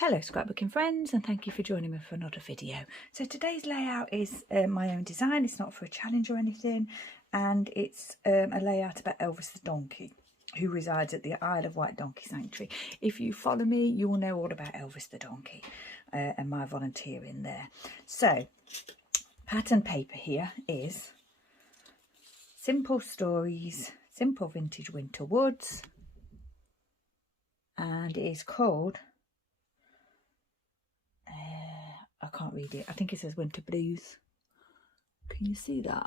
Hello scrapbooking friends, and thank you for joining me for another video. So today's layout is my own design. It's not for a challenge or anything, and it's a layout about Elvis the donkey, who resides at the Isle of Wight Donkey Sanctuary. If you follow me, you will know all about Elvis the donkey and my volunteering there. So pattern paper here is Simple Stories, Simple Vintage Winter Woods, and it is called I can't read it. I think it says Winter Blues. Can you see that?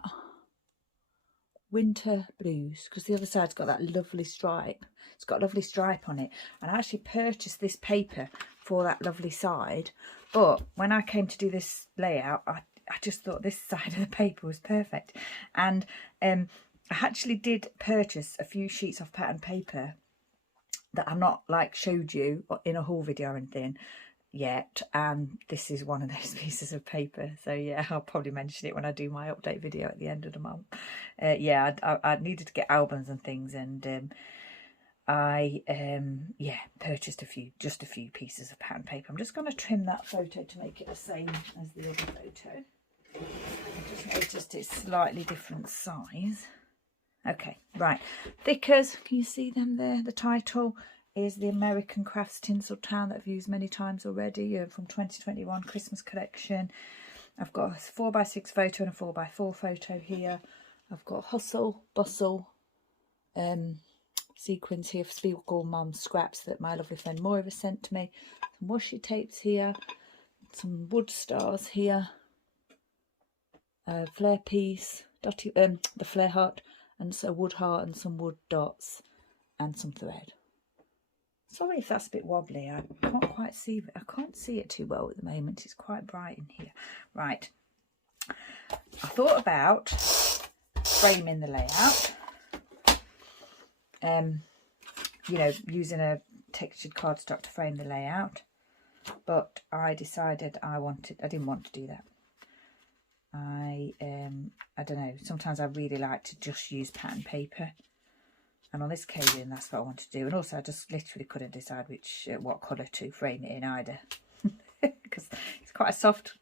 Winter Blues, because the other side's got that lovely stripe. It's got a lovely stripe on it. And I actually purchased this paper for that lovely side. But when I came to do this layout, I just thought this side of the paper was perfect. And I actually did purchase a few sheets of pattern paper that I'm not like showed you in a haul video or anything yet, and this is one of those pieces of paper. So yeah, I'll probably mention it when I do my update video at the end of the month. Yeah, I needed to get albums and things, and I purchased just a few pieces of pattern paper. I'm just going to trim that photo to make it the same as the other photo. I just noticed it's slightly different size. Okay, right, thickers, can you see them there? The title is the American Crafts Tinsel Town that I've used many times already, from 2021 Christmas collection. I've got a 4x6 photo and a 4x4 photo here. I've got Hustle, Bustle, sequins here for Spiegelmomscraps that my lovely friend Moira sent to me. Some washi tapes here, some wood stars here, flair piece, the flair heart, and so wood heart and some wood dots and some thread. Sorry if that's a bit wobbly. I can't quite see it. I can't see it too well at the moment. It's quite bright in here. Right. I thought about framing the layout. You know, using a textured cardstock to frame the layout. But I decided I didn't want to do that. I don't know. Sometimes I really like to just use pattern paper. And on this occasion, that's what I want to do. And also, I just literally couldn't decide what colour to frame it in either. Because it's quite a soft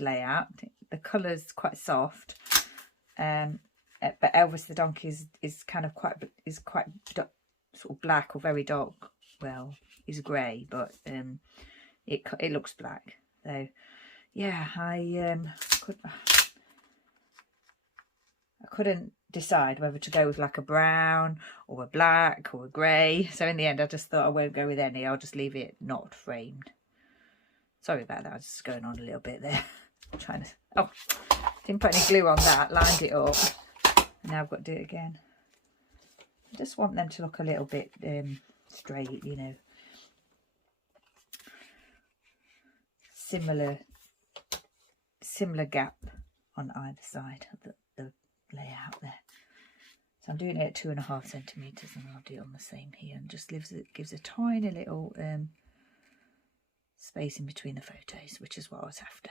layout. The colour's quite soft. But Elvis the donkey is quite sort of black or very dark. Well, he's grey, but it looks black. So yeah, I couldn't decide whether to go with like a brown or a black or a grey. So in the end, I just thought I won't go with any. I'll just leave it not framed. Sorry about that. I was just going on a little bit there. I'm trying to... Oh, didn't put any glue on that. Lined it up. And now I've got to do it again. I just want them to look a little bit straight, you know. Similar gap on either side of the layout there. So I'm doing it at 2.5 centimeters, and I'll do it on the same here, and just gives a tiny little space in between the photos, which is what I was after.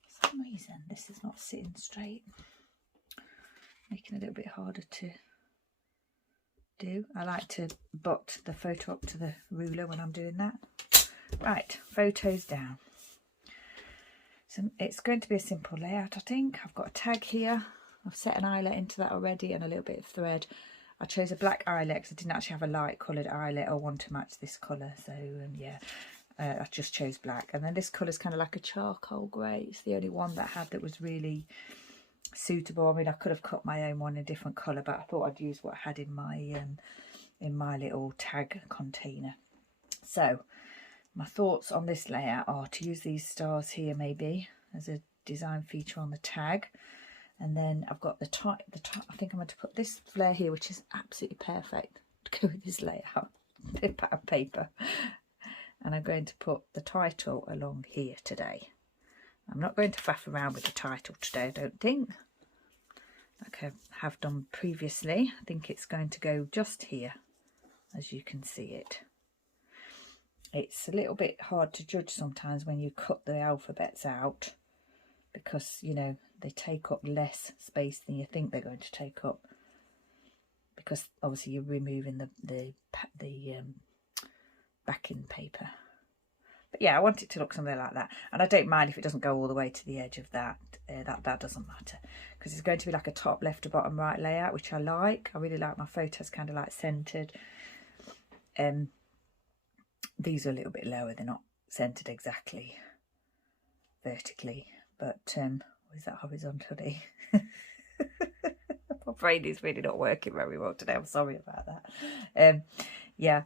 For some reason this is not sitting straight, making it a little bit harder to do. I like to butt the photo up to the ruler when I'm doing that. Right, photos down. So it's going to be a simple layout, I think. I've got a tag here. I've set an eyelet into that already and a little bit of thread. I chose a black eyelet because I didn't actually have a light coloured eyelet. I want to match this colour. So yeah, I just chose black. And then this colour is kind of like a charcoal grey. It's the only one that was really suitable. I mean, I could have cut my own one in a different colour, but I thought I'd use what I had in my little tag container. So my thoughts on this layout are to use these stars here maybe as a design feature on the tag. And then I've got the top. I think I'm going to put this flare here, which is absolutely perfect to go with this layout, the pattern paper. And I'm going to put the title along here today. I'm not going to faff around with the title today, I don't think, like I have done previously. I think it's going to go just here, as you can see it. It's a little bit hard to judge sometimes when you cut the alphabets out, because, you know, they take up less space than you think they're going to take up, because obviously you're removing the backing paper. But yeah, I want it to look something like that. And I don't mind if it doesn't go all the way to the edge of that. That doesn't matter. Because it's going to be like a top, left to bottom, right layout, which I like. I really like my photos kind of like centred. These are a little bit lower. They're not centred exactly vertically. But what is that, horizontally? My brain is really not working very well today. I'm sorry about that. Yeah.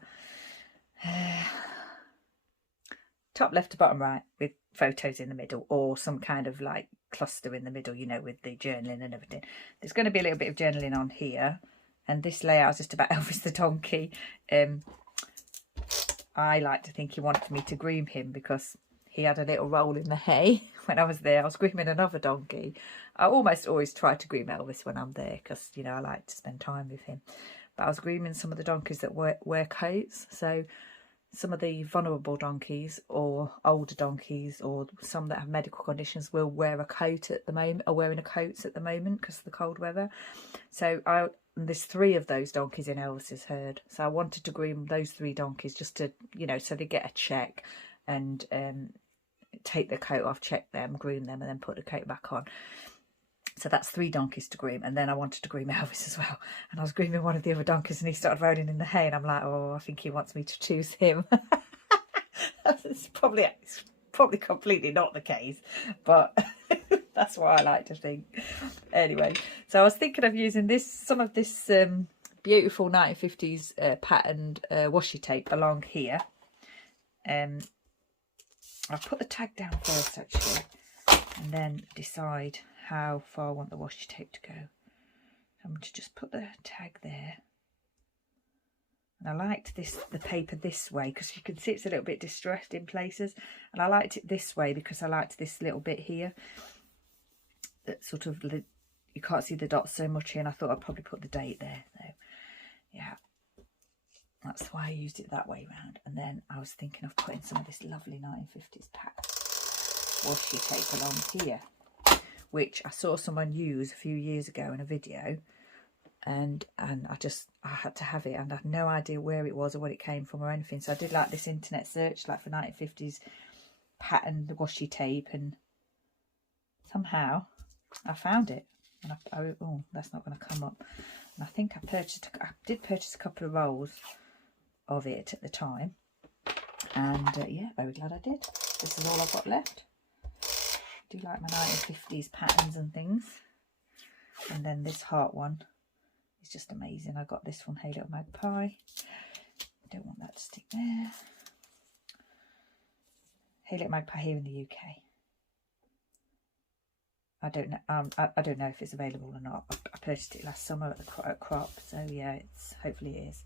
Top left to bottom right with photos in the middle, or some kind of like cluster in the middle, you know, with the journaling and everything. There's going to be a little bit of journaling on here, and this layout is just about Elvis the donkey. I like to think he wanted me to groom him because he had a little roll in the hay when I was there. I was grooming another donkey. I almost always try to groom Elvis when I'm there because, you know, I like to spend time with him. But I was grooming some of the donkeys that wear coats, so some of the vulnerable donkeys or older donkeys or some that have medical conditions will wear a coat at the moment, are wearing a coats at the moment because of the cold weather. So there's 3 of those donkeys in Elvis's herd. So I wanted to groom those 3 donkeys just to, you know, so they get a check and take their coat off, check them, groom them, and then put the coat back on. So that's 3 donkeys to groom. And then I wanted to groom Elvis as well. And I was grooming one of the other donkeys and he started rolling in the hay. And I'm like, oh, I think he wants me to choose him. It's probably completely not the case. But that's what I like to think. Anyway, so I was thinking of using some of this beautiful 1950s patterned washi tape along here. I'll put the tag down first, actually. And then decide how far I want the washi tape to go. I'm going to just put the tag there. And I liked the paper this way because you can see it's a little bit distressed in places. And I liked it this way because I liked this little bit here. That sort of, you can't see the dots so much here, and I thought I'd probably put the date there. So, yeah. That's why I used it that way round. And then I was thinking of putting some of this lovely 1950s pack washi tape along here, which I saw someone use a few years ago in a video, and I had to have it, and I had no idea where it was or what it came from or anything. So I did like this internet search, like for 1950s patterned washi tape, and somehow I found it. And oh, that's not going to come up. And I think I did purchase a couple of rolls of it at the time, and yeah, very glad I did. This is all I've got left. I do like my 1950s patterns and things. And then this heart one is just amazing. I got this from Hey Little Magpie. Don't want that to stick there. Hey Little Magpie here in the UK. I don't know. I don't know if it's available or not. I purchased it last summer at Crop, so yeah, hopefully it is.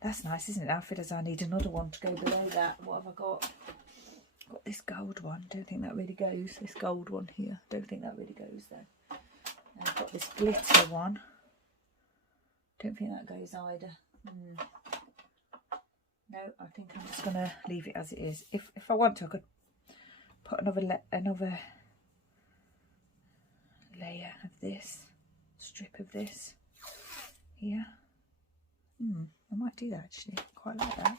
That's nice, isn't it? Outfitters, I need another one to go below that. What have I got? Got this gold one. Don't think that really goes. This gold one here. Don't think that really goes though. I've got this glitter one. Don't think that goes either. No, I think I'm just gonna leave it as it is. If I want to, I could put another layer of this, strip of this here. I might do that actually. Quite like that.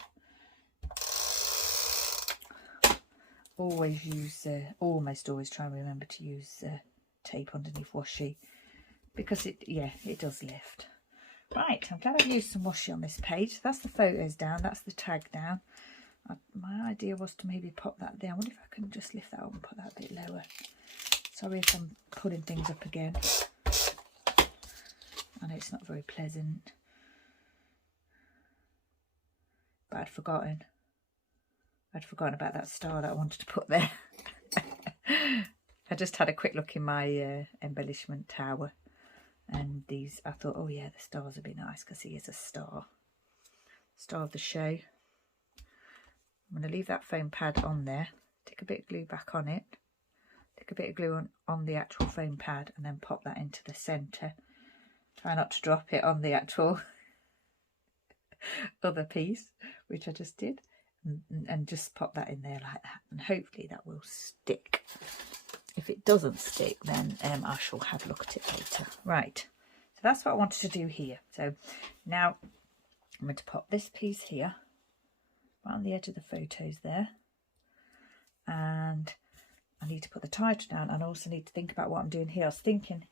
Almost always try and remember to use tape underneath washi because it does lift. Right, I'm glad I've used some washi on this page. That's the photos down. That's the tag down. My idea was to maybe pop that there. I wonder if I can just lift that up and put that a bit lower. Sorry if I'm pulling things up again. I know it's not very pleasant. But I'd forgotten about that star that I wanted to put there. I just had a quick look in my embellishment tower, and these, I thought, oh yeah, the stars would be nice because he is a star of the show. I'm going to leave that foam pad on there, take a bit of glue back on it, take a bit of glue on the actual foam pad, and then pop that into the centre. Try not to drop it on the actual other piece, which I just did, and just pop that in there like that, and hopefully that will stick. If it doesn't stick, then I shall have a look at it later. Right, so that's what I wanted to do here. So now I'm going to pop this piece here right on the edge of the photos there. And I need to put the title down, and I also need to think about what I'm doing here. I was thinking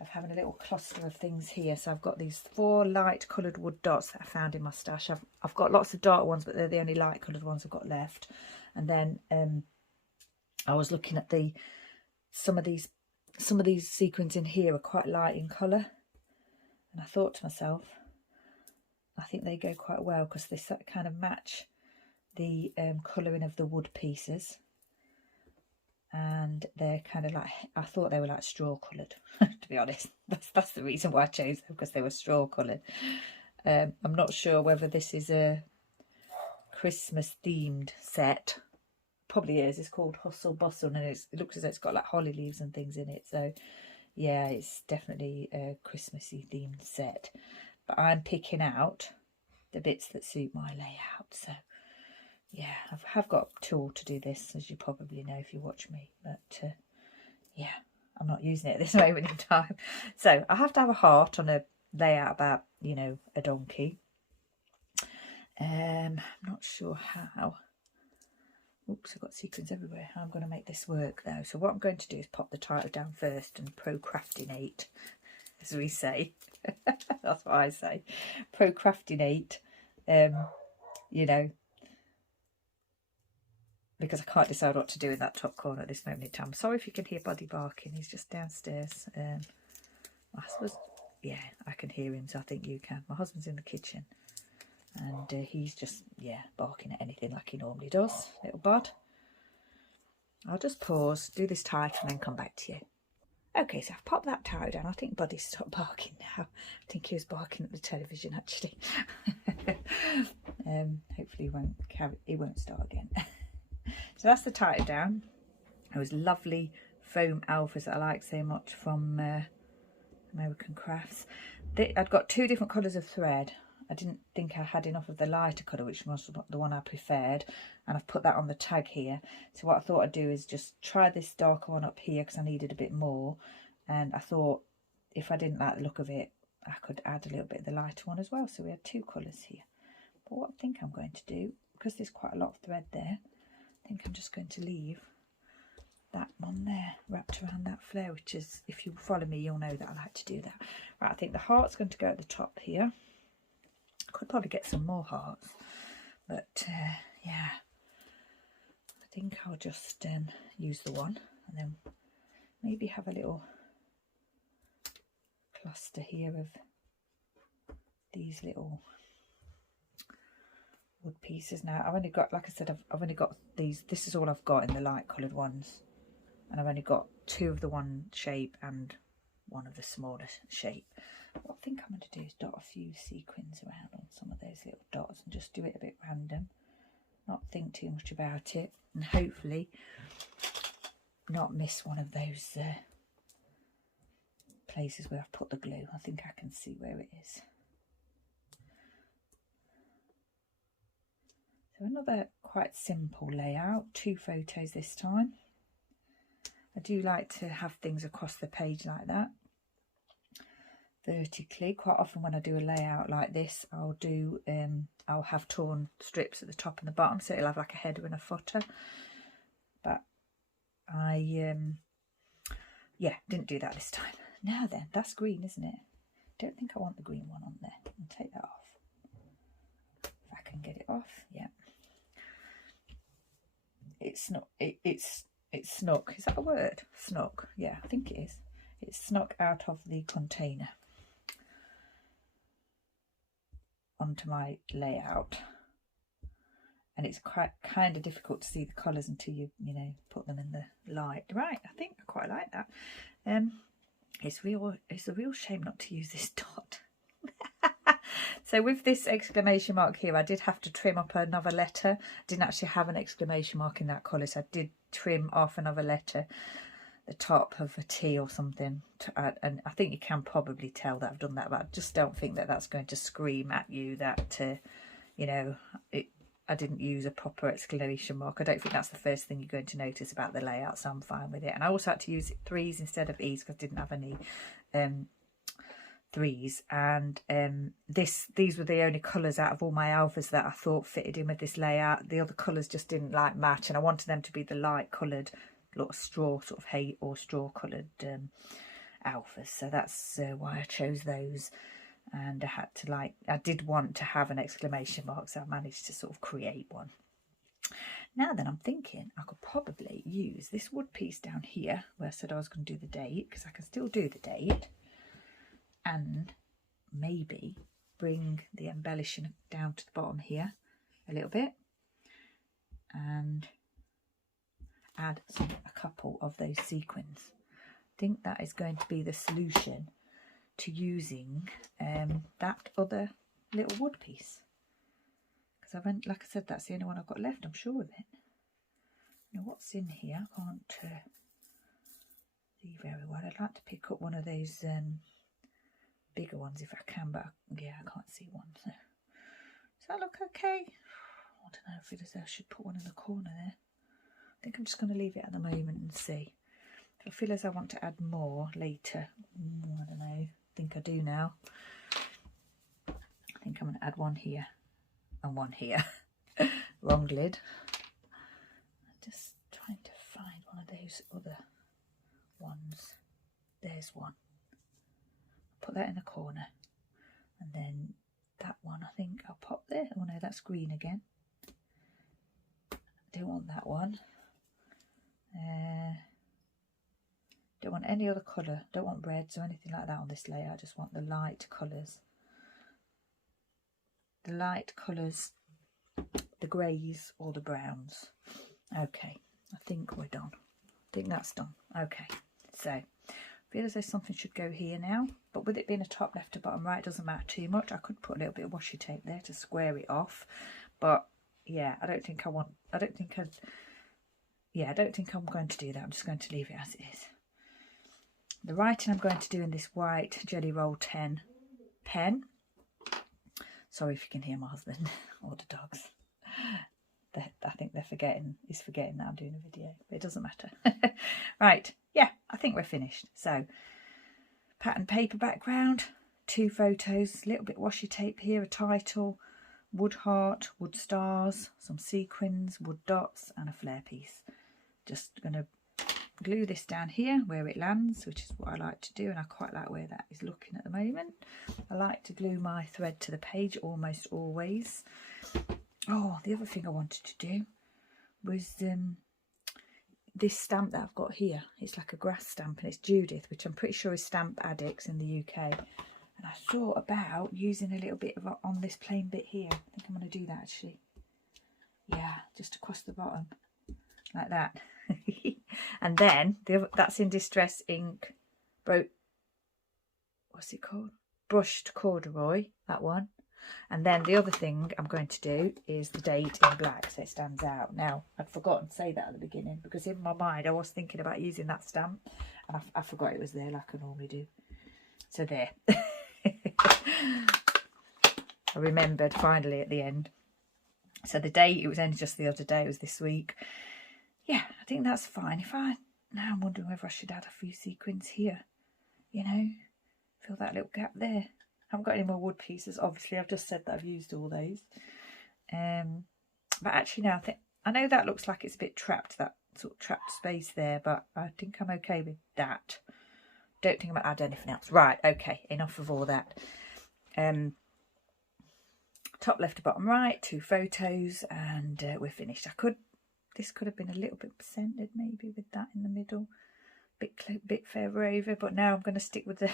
of having a little cluster of things here. So I've got these 4 light coloured wood dots that I found in my stash. I've got lots of dark ones, but they're the only light coloured ones I've got left. And then I was looking at some of these sequins in here are quite light in colour, and I thought to myself, I think they go quite well because they kind of match the colouring of the wood pieces. And they're kind of like, I thought they were like straw coloured, to be honest. That's the reason why I chose them, because they were straw coloured. I'm not sure whether this is a Christmas themed set. Probably is. It's called Hustle Bustle, and it looks as though it's got like holly leaves and things in it. So yeah, it's definitely a Christmassy themed set. But I'm picking out the bits that suit my layout. So yeah, I have got a tool to do this, as you probably know if you watch me, but yeah, I'm not using it at this moment in time. So I have to have a heart on a layout about, you know, a donkey. I'm not sure how. Oops, I've got sequins everywhere. How I'm going to make this work though. So what I'm going to do is pop the title down first and procrastinate, as we say. That's what I say. Procrastinate, you know, because I can't decide what to do in that top corner at this moment in time. Sorry if you can hear Buddy barking. He's just downstairs. I suppose, yeah, I can hear him, so I think you can. My husband's in the kitchen, and he's just, yeah, barking at anything like he normally does. Little bud. I'll just pause, do this title, and then come back to you. Okay, so I've popped that title down. I think Buddy's stopped barking now. I think he was barking at the television, actually. Hopefully he won't start again. So that's the title down. Those lovely foam alphas that I like so much from American Crafts. I'd got 2 different colours of thread. I didn't think I had enough of the lighter colour, which was the one I preferred, and I've put that on the tag here. So what I thought I'd do is just try this darker one up here because I needed a bit more, and I thought if I didn't like the look of it, I could add a little bit of the lighter one as well. So we had 2 colours here. But what I think I'm going to do, because there's quite a lot of thread there, I think I'm just going to leave that one there wrapped around that flare, which is, if you follow me, you'll know that I like to do that. Right, I think the heart's going to go at the top here. I could probably get some more hearts, but yeah, I think I'll just use the one, and then maybe have a little cluster here of these little wood pieces. Now I've only got, like I said, I've only got these. This is all I've got in the light coloured ones, and I've only got 2 of the one shape and 1 of the smaller shape. What I think I'm going to do is dot a few sequins around on some of those little dots and just do it a bit random, not think too much about it, and hopefully not miss one of those places where I've put the glue. I think I can see where it is. So another quite simple layout, 2 photos this time. I do like to have things across the page like that, vertically. Quite often when I do a layout like this, I'll have torn strips at the top and the bottom, so it'll have like a header and a footer. But I yeah, didn't do that this time. Now then, that's green, isn't it? Don't think I want the green one on there. I'll take that off if I can get it off. Yeah, it's not, it's snuck. Is that a word? Snuck. Yeah, I think it is. It's snuck out of the container onto my layout, and it's quite kind of difficult to see the colours until you know, put them in the light. Right, I think I quite like that. It's a real shame not to use this dot. So with this exclamation mark here, I did have to trim up another letter. I didn't actually have an exclamation mark in that colour, so I did trim off another letter, the top of a T or something to add, and I think you can probably tell that I've done that, but I just don't think that that's going to scream at you that you know, I didn't use a proper exclamation mark. I don't think that's the first thing you're going to notice about the layout, so I'm fine with it. And I also had to use 3s instead of E's because I didn't have any threes, and these were the only colours out of all my Elvis that I thought fitted in with this layout. The other colours just didn't like match, and I wanted them to be the light coloured, lot of straw, sort of hay or straw coloured Elvis. So that's why I chose those. And I had to I did want to have an exclamation mark, so I managed to sort of create one. Now then, I'm thinking I could probably use this wood piece down here where I said I was going to do the date, because I can still do the date, and maybe bring the embellishing down to the bottom here a little bit and add a couple of those sequins. I think that is going to be the solution to using that other little wood piece, because I went, like I said, that's the only one I've got left, I'm sure of it. Now what's in here I can't see very well. I'd like to pick up one of those bigger ones if I can, but yeah, I can't see one. So does that look okay? I don't know, I feel as though I should put one in the corner there. I think I'm just going to leave it at the moment and see. I feel as I want to add more later. I don't know. I think I do now. I think I'm going to add one here and one here. Wrong lid. I'm just trying to find one of those other ones. There's one. Put that in the corner. And then that one I think I'll pop there. Oh no, that's green again. Don't want that one. Don't want any other colour. Don't want reds or anything like that on this layer. I just want the light colours. The light colours, the greys or the browns. Okay, I think we're done. I think that's done. Okay, so I feel as though something should go here now, but with it being a top left to bottom right, it doesn't matter too much. I could put a little bit of washi tape there to square it off, but yeah, I don't think I'm going to do that. I'm just going to leave it as it is. The writing I'm going to do in this white Jelly Roll 10 pen. Sorry if you can hear my husband or the dogs. I think he's forgetting that I'm doing a video, but it doesn't matter. Right, yeah, I think we're finished. So, pattern paper background, 2 photos, a little bit washi tape here, a title, wood heart, wood stars, some sequins, wood dots, and a flare piece. Just going to glue this down here where it lands, which is what I like to do, and I quite like where that is looking at the moment. I like to glue my thread to the page almost always. Oh, the other thing I wanted to do was this stamp that I've got here. It's like a grass stamp, and it's Judith, which I'm pretty sure is Stamp Addicts in the UK. And I thought about using a little bit of on this plain bit here. I think I'm going to do that actually. Yeah, just across the bottom like that. And then that's in Distress Ink, what's it called? Brushed Corduroy, that one. And then the other thing I'm going to do is the date in black, so it stands out. Now, I'd forgotten to say that at the beginning, because in my mind I was thinking about using that stamp, and I forgot it was there like I normally do. So there. I remembered finally at the end. So the date, it was only just the other day, it was this week. Yeah, I think that's fine. Now I'm wondering whether I should add a few sequins here, you know, fill that little gap there. I haven't got any more wood pieces, obviously. I've just said that I've used all those. But actually now I know that looks like it's a bit trapped, that sort of trapped space there, but I think I'm okay with that. Don't think I'm going to add anything else. Right, okay, enough of all that. Top left to bottom right, 2 photos, and we're finished. This could have been a little bit centered maybe with that in the middle, bit further over, but now I'm going to stick with the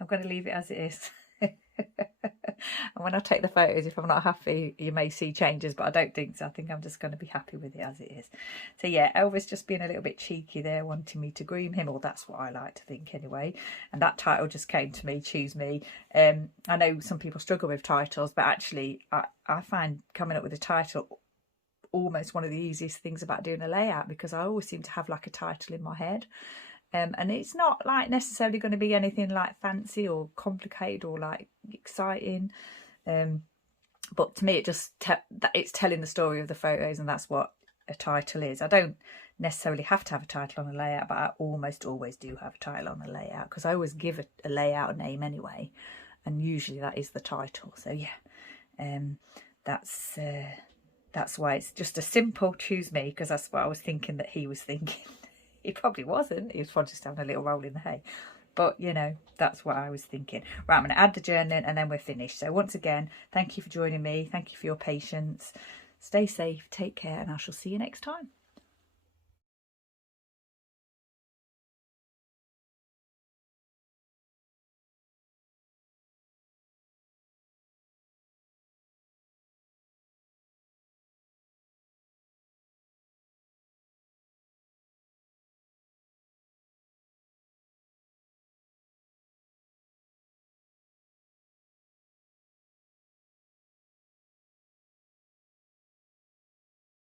I'm going to leave it as it is. And when I take the photos, if I'm not happy, you may see changes, but I don't think so. I think I'm just going to be happy with it as it is. So yeah, Elvis just being a little bit cheeky there, wanting me to groom him, or that's what I like to think anyway. And that title just came to me, Choose Me. I know some people struggle with titles, but actually I find coming up with a title almost one of the easiest things about doing a layout, because I always seem to have like a title in my head. And it's not like necessarily going to be anything like fancy or complicated or like exciting, but to me it just it's telling the story of the photos, and that's what a title is. I don't necessarily have to have a title on a layout, but I almost always do have a title on a layout because I always give a layout name anyway, and usually that is the title. So yeah, that's why it's just a simple choose me, because that's what I was thinking that he was thinking. He probably wasn't. He was probably just having a little roll in the hay. But, you know, that's what I was thinking. Right, I'm going to add the journaling and then we're finished. So once again, thank you for joining me. Thank you for your patience. Stay safe, take care, and I shall see you next time.